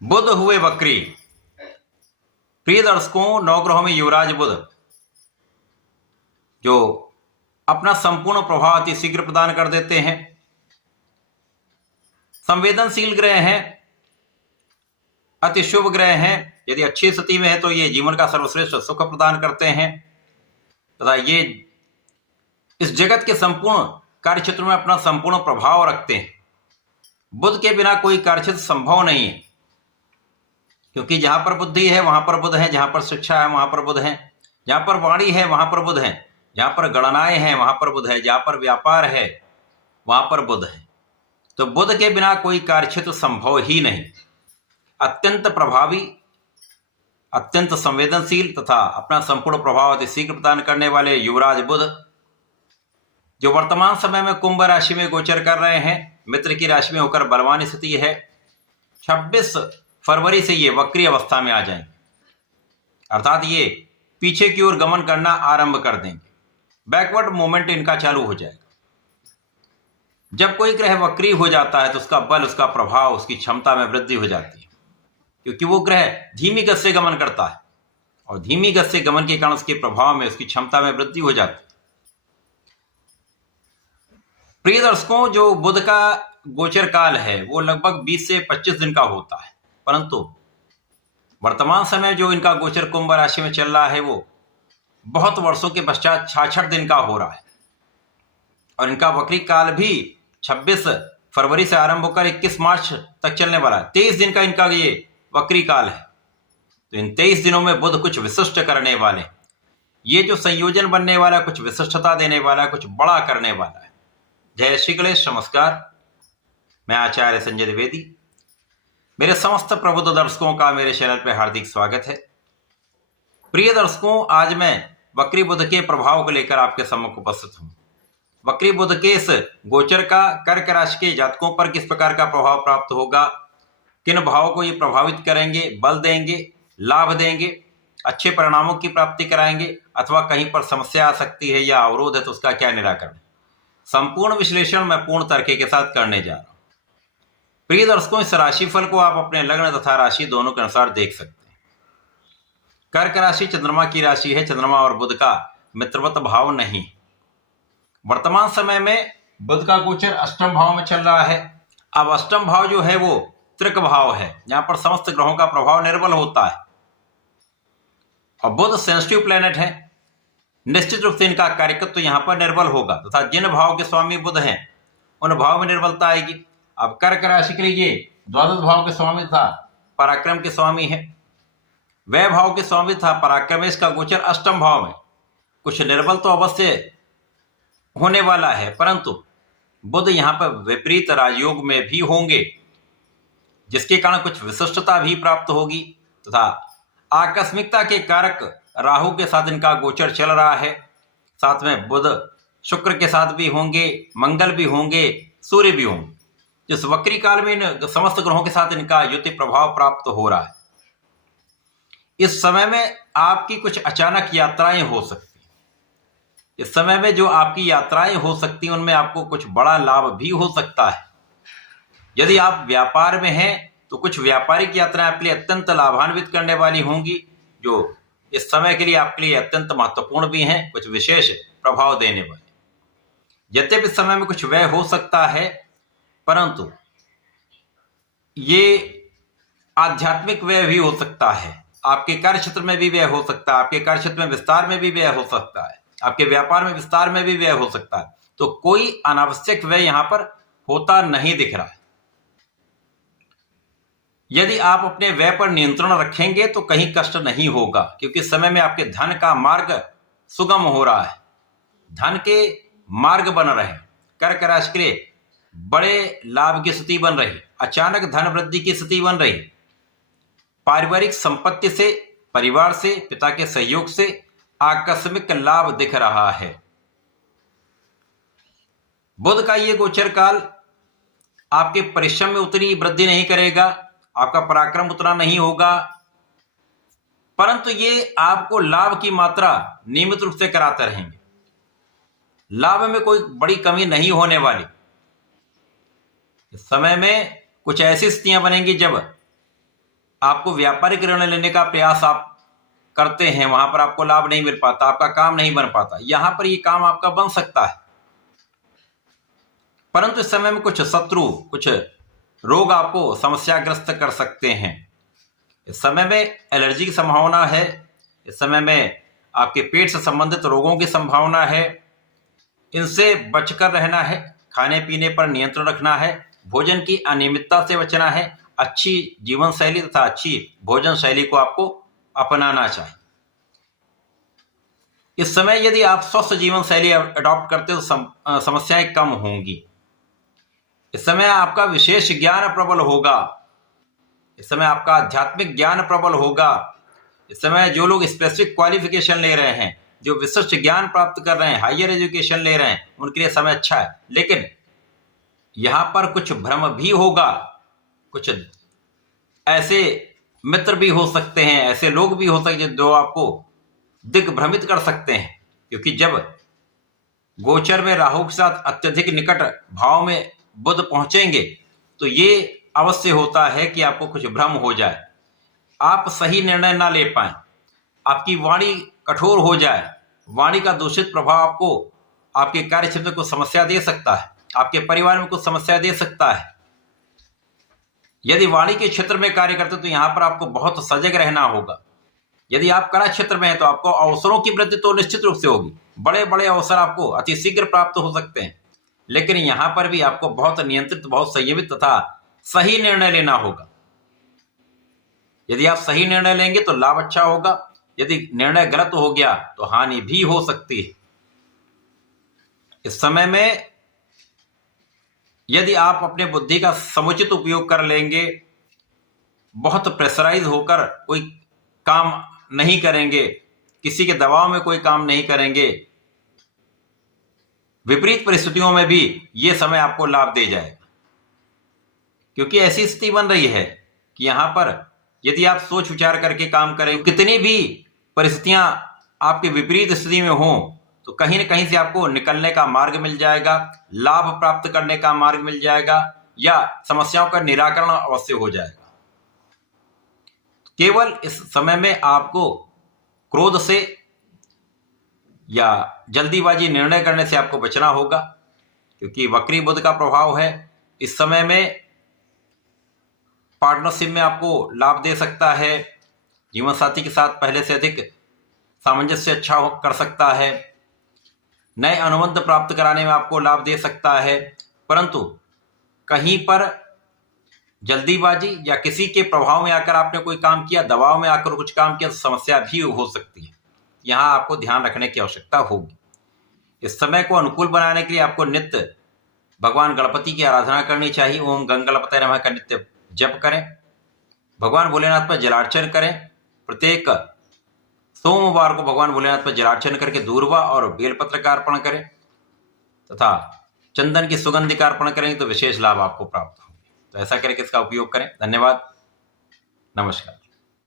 बुध हुए वक्री। प्रिय दर्शकों, नवग्रहों में युवराज बुध जो अपना संपूर्ण प्रभाव अति शीघ्र प्रदान कर देते हैं, संवेदनशील ग्रह हैं, अति शुभ ग्रह हैं। यदि अच्छी स्थिति में है तो ये जीवन का सर्वश्रेष्ठ सुख प्रदान करते हैं तथा ये इस जगत के संपूर्ण कार्य क्षेत्र में अपना संपूर्ण प्रभाव रखते हैं। बुध के बिना कोई कार्यक्षेत्र संभव नहीं है, क्योंकि जहां पर बुद्धि है वहां पर बुध है, जहां पर शिक्षा है वहां पर बुध है, जहां पर वाणी है वहां पर बुध है, जहां पर गणनाएं हैं वहां पर बुध है, जहां पर व्यापार है वहां पर बुध है। तो बुध के बिना कोई कार्यक्षेत्र संभव ही नहीं। अत्यंत प्रभावी, अत्यंत संवेदनशील तथा अपना संपूर्ण प्रभाव अति शीघ्र प्रदान करने वाले युवराज बुध जो वर्तमान समय में कुंभ राशि में गोचर कर रहे हैं, मित्र की राशि में होकर बलवान स्थिति है। 26 फरवरी से ये वक्री अवस्था में आ जाएंगे, अर्थात ये पीछे की ओर गमन करना आरंभ कर देंगे। बैकवर्ड मूवमेंट इनका चालू हो जाएगा। जब कोई ग्रह वक्री हो जाता है तो उसका बल, उसका प्रभाव, उसकी क्षमता में वृद्धि हो जाती है, क्योंकि वो ग्रह धीमी गति से गमन करता है और धीमी गति से गमन के कारण उसके प्रभाव में, उसकी क्षमता में वृद्धि हो जाती है। प्रिय दर्शकों, जो बुध का गोचर काल है वो लगभग 20 से 25 दिन का होता है, परंतु वर्तमान समय जो इनका गोचर कुंभ राशि में चल रहा है वो बहुत वर्षों के पश्चात 66 दिन का हो रहा है। और इनका वक्री काल भी 26 फरवरी से आरंभ होकर 21 मार्च तक चलने वाला है। 23 दिन का इनका ये वक्री काल है। तो इन 23 दिनों में बुध कुछ विशिष्ट करने वाले, ये जो संयोजन बनने वाला है कुछ विशिष्टता देने वाला है, कुछ बड़ा करने वाला है। जय श्री गणेश। नमस्कार, मैं आचार्य संजय द्विवेदी। मेरे समस्त प्रबुद्ध दर्शकों का मेरे चैनल पर हार्दिक स्वागत है। प्रिय दर्शकों, आज मैं वक्री बुध के प्रभाव को लेकर आपके सम्मुख उपस्थित हूं। वक्री बुध के इस गोचर का कर्क राशि के जातकों पर किस प्रकार का प्रभाव प्राप्त होगा, किन भावों को ये प्रभावित करेंगे, बल देंगे, लाभ देंगे, अच्छे परिणामों की प्राप्ति कराएंगे, अथवा कहीं पर समस्या आ सकती है या अवरोध है तो उसका क्या निराकरण, संपूर्ण विश्लेषण मैं पूर्ण तरीके के साथ करने जा रहा हूं। प्रिय दर्शकों, इस राशिफल को आप अपने लग्न तथा राशि दोनों के अनुसार देख सकते हैं। कर्क राशि चंद्रमा की राशि है। चंद्रमा और बुध का मित्रवत भाव नहीं। वर्तमान समय में बुध का गोचर अष्टम भाव में चल रहा है। अब अष्टम भाव जो है वो त्रिक भाव है, जहां पर समस्त ग्रहों का प्रभाव निर्बल होता है और बुध सेंसिटिव प्लेनेट है। निश्चित रूप से इनका कार्यकत्व तो यहां पर निर्बल होगा तथा जिन भाव के स्वामी बुध हैं उन भाव में निर्बलता आएगी। अब कर्क राशि के लिए द्वादश भाव के स्वामी था, पराक्रम के स्वामी है, वह भाव के स्वामी था पराक्रमेश का गोचर अष्टम भाव में। कुछ निर्बल तो अवश्य होने वाला है, परंतु बुध यहां पर विपरीत राजयोग में भी होंगे, जिसके कारण कुछ विशिष्टता भी प्राप्त होगी तथा आकस्मिकता के कारक राहु के साथ इनका गोचर चल रहा है। साथ में बुध शुक्र के साथ भी होंगे, मंगल भी होंगे, सूर्य भी होंगे। इस वक्री काल में इन समस्त ग्रहों के साथ इनका युति प्रभाव प्राप्त हो रहा है। इस समय में आपकी कुछ अचानक यात्राएं हो सकती हैं। इस समय में जो आपकी यात्राएं हो सकती हैं उनमें आपको कुछ बड़ा लाभ भी हो सकता है। यदि आप व्यापार में हैं तो कुछ व्यापारिक यात्राएं आपके लिए अत्यंत लाभान्वित करने वाली होंगी, जो इस समय के लिए आपके लिए अत्यंत महत्वपूर्ण भी हैं, कुछ विशेष प्रभाव देने वाले। यद्यपि इस समय में कुछ व्यय हो सकता है, परंतु ये आध्यात्मिक व्यय भी हो सकता है। आपके कार्य क्षेत्र में भी व्यय हो सकता है, आपके कार्य क्षेत्र में विस्तार में भी व्यय हो सकता है, आपके व्यापार में विस्तार में भी व्यय हो सकता है। तो कोई अनावश्यक व्यय यहां पर होता नहीं दिख रहा है। यदि आप अपने व्यय पर नियंत्रण रखेंगे तो कहीं कष्ट नहीं होगा, क्योंकि इस समय में आपके धन का मार्ग सुगम हो रहा है, धन के मार्ग बन रहे हैं। कर्क राशि के लिए बड़े लाभ की स्थिति बन रही, अचानक धन वृद्धि की स्थिति बन रही, पारिवारिक संपत्ति से, परिवार से, पिता के सहयोग से आकस्मिक लाभ दिख रहा है। बुध का ये गोचर काल आपके परिश्रम में उतनी वृद्धि नहीं करेगा, आपका पराक्रम उतना नहीं होगा, परंतु ये आपको लाभ की मात्रा नियमित रूप से कराते रहेंगे। लाभ में कोई बड़ी कमी नहीं होने वाली। इस समय में कुछ ऐसी स्थितियां बनेंगी जब आपको व्यापारिक ऋण लेने का प्रयास आप करते हैं, वहां पर आपको लाभ नहीं मिल पाता, आपका काम नहीं बन पाता, यहां पर ये काम आपका बन सकता है। परंतु इस समय में कुछ शत्रु, कुछ रोग आपको समस्याग्रस्त कर सकते हैं। इस समय में एलर्जी की संभावना है, इस समय में आपके पेट से संबंधित रोगों की संभावना है, इनसे बचकर रहना है। खाने पीने पर नियंत्रण रखना है, भोजन की अनियमितता से बचना है, अच्छी जीवन शैली तथा अच्छी भोजन शैली को आपको अपनाना चाहिए। इस समय यदि आप स्वस्थ जीवन शैली अडॉप्ट करते हो तो समस्याएं कम होंगी। इस समय आपका विशेष ज्ञान प्रबल होगा, इस समय आपका आध्यात्मिक ज्ञान प्रबल होगा। इस समय जो लोग स्पेसिफिक क्वालिफिकेशन ले रहे हैं, जो विशिष्ट ज्ञान प्राप्त कर रहे हैं, हायर एजुकेशन ले रहे हैं, उनके लिए समय अच्छा है। लेकिन यहां पर कुछ भ्रम भी होगा, कुछ ऐसे मित्र भी हो सकते हैं, ऐसे लोग भी हो सकते हैं जो आपको दिग्भ्रमित कर सकते हैं। क्योंकि जब गोचर में राहु के साथ अत्यधिक निकट भाव में बुध पहुंचेंगे तो ये अवश्य होता है कि आपको कुछ भ्रम हो जाए, आप सही निर्णय ना ले पाए, आपकी वाणी कठोर हो जाए। वाणी का दूषित प्रभाव आपको आपके कार्य क्षेत्र में कुछ समस्या दे सकता है, आपके परिवार में कुछ समस्या दे सकता है। यदि वाणी के क्षेत्र में कार्य करते तो यहां पर आपको बहुत सजग रहना होगा। यदि आप कला क्षेत्र में हैं तो आपको अवसरों की वृद्धि तो निश्चित रूप से होगी, बड़े बड़े अवसर आपको अतिशीघ्र प्राप्त हो सकते हैं। लेकिन यहां पर भी आपको बहुत नियंत्रित, बहुत संयमित तथा सही निर्णय लेना होगा। यदि आप सही निर्णय लेंगे तो लाभ अच्छा होगा, यदि निर्णय गलत हो गया तो हानि भी हो सकती है। इस समय में यदि आप अपने बुद्धि का समुचित उपयोग कर लेंगे, बहुत प्रेशराइज होकर कोई काम नहीं करेंगे, किसी के दबाव में कोई काम नहीं करेंगे, विपरीत परिस्थितियों में भी यह समय आपको लाभ दे जाएगा। क्योंकि ऐसी स्थिति बन रही है कि यहां पर यदि आप सोच विचार करके काम करें, कितनी भी परिस्थितियां आपके विपरीत स्थिति में हों तो कहीं न कहीं से आपको निकलने का मार्ग मिल जाएगा, लाभ प्राप्त करने का मार्ग मिल जाएगा, या समस्याओं का निराकरण अवश्य हो जाएगा। केवल इस समय में आपको क्रोध से या जल्दीबाजी निर्णय करने से आपको बचना होगा, क्योंकि वक्री बुध का प्रभाव है। इस समय में पार्टनरशिप में आपको लाभ दे सकता है, जीवन साथी के साथ पहले से अधिक सामंजस्य अच्छा कर सकता है, नए अनुबंध प्राप्त कराने में आपको लाभ दे सकता है। परंतु कहीं पर जल्दीबाजी या किसी के प्रभाव में आकर आपने कोई काम किया, दबाव में आकर कुछ काम किया तो समस्या भी हो सकती है। यहां आपको ध्यान रखने की आवश्यकता होगी। इस समय को अनुकूल बनाने के लिए आपको नित्य भगवान गणपति की आराधना करनी चाहिए। ओम गंगणपतये नमः का नित्य जप करें, भगवान भोलेनाथ पर जलार्चन करें। प्रत्येक सोमवार को भगवान भोलेनाथ पर जलार्चन करके दूर्वा और बेलपत्र का अर्पण करें तथा चंदन की सुगंधि का अर्पण करेंगे तो विशेष लाभ आपको प्राप्त होंगे। तो ऐसा करके इसका उपयोग करें। धन्यवाद, नमस्कार।